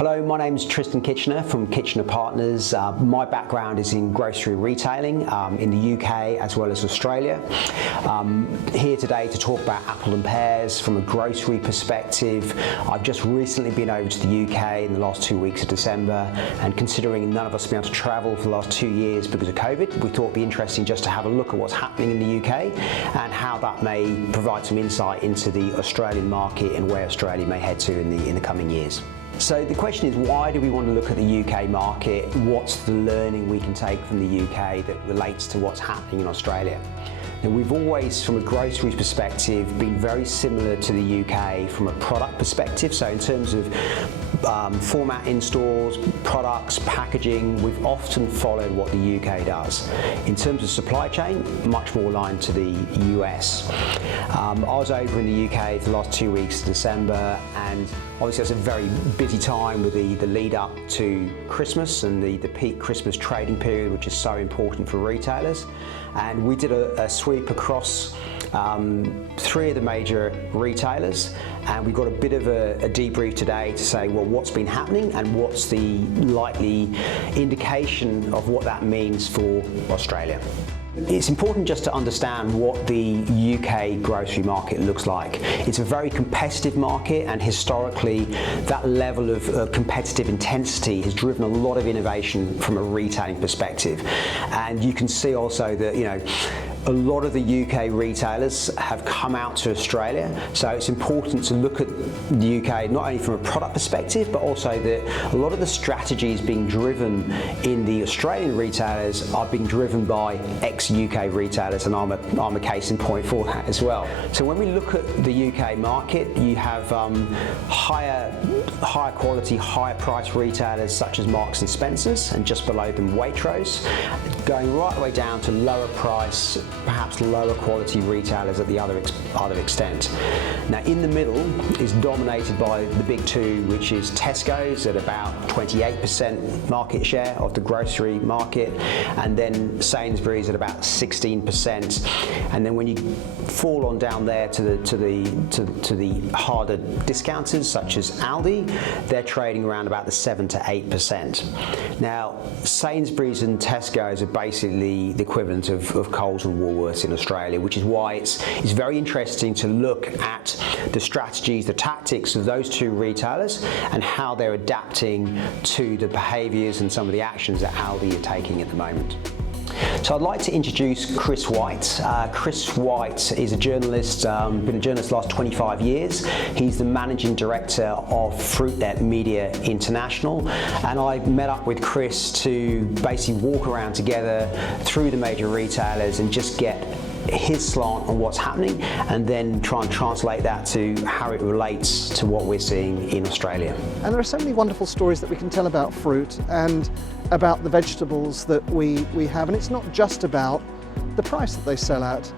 Hello, my name's Tristan Kitchener from Kitchener Partners. My background is in grocery retailing in the UK as well as Australia. Here today to talk about apple and pears from a grocery perspective. I've just recently been over to the UK in the last 2 weeks of December, and considering none of us have been able to travel for the last 2 years because of COVID, we thought it'd be interesting just to have a look at what's happening in the UK and how that may provide some insight into the Australian market and where Australia may head to in the coming years. So the question is, why do we want to look at the UK market? What's the learning we can take from the UK that relates to what's happening in Australia? Now, we've always, from a groceries perspective, been very similar to the UK from a product perspective. So in terms of format in stores, products, packaging, we've often followed what the UK does. In terms of supply chain, much more aligned to the US. I was over in the UK for the last 2 weeks of December, and obviously it's a very busy time with the lead up to Christmas and the peak Christmas trading period, which is so important for retailers. And we did a sweep across 3 of the major retailers, and we got a bit of a debrief today to say, well, what's been happening and what's the likely indication of what that means for Australia. It's important just to understand what the UK grocery market looks like. It's a very competitive market, and historically that level of competitive intensity has driven a lot of innovation from a retailing perspective. And you can see also that, a lot of the UK retailers have come out to Australia, so it's important to look at the UK not only from a product perspective, but also that a lot of the strategies being driven in the Australian retailers are being driven by ex-UK retailers, and I'm a case in point for that as well. So when we look at the UK market, you have higher quality, higher price retailers such as Marks and Spencer's, and just below them Waitrose, going right the way down to lower price, perhaps lower quality retailers at the other extent. Now in the middle is dominated by the big two, which is Tesco's at about 28% market share of the grocery market, and then Sainsbury's at about 16%. And then when you fall on down there to the harder discounters such as Aldi, they're trading around about the 7 to 8%. Now Sainsbury's and Tesco's are basically the equivalent of Coles and Woolworths in Australia, which is why it's very interesting to look at the strategies, the tactics of those two retailers and how they're adapting to the behaviours and some of the actions that Aldi are taking at the moment. So I'd like to introduce Chris White. Chris White is a journalist, been a journalist the last 25 years. He's the managing director of Fruitnet Media International, and I met up with Chris to basically walk around together through the major retailers and just get his slant on what's happening, and then try and translate that to how it relates to what we're seeing in Australia. And there are so many wonderful stories that we can tell about fruit and about the vegetables that we have, and it's not just about the price that they sell at.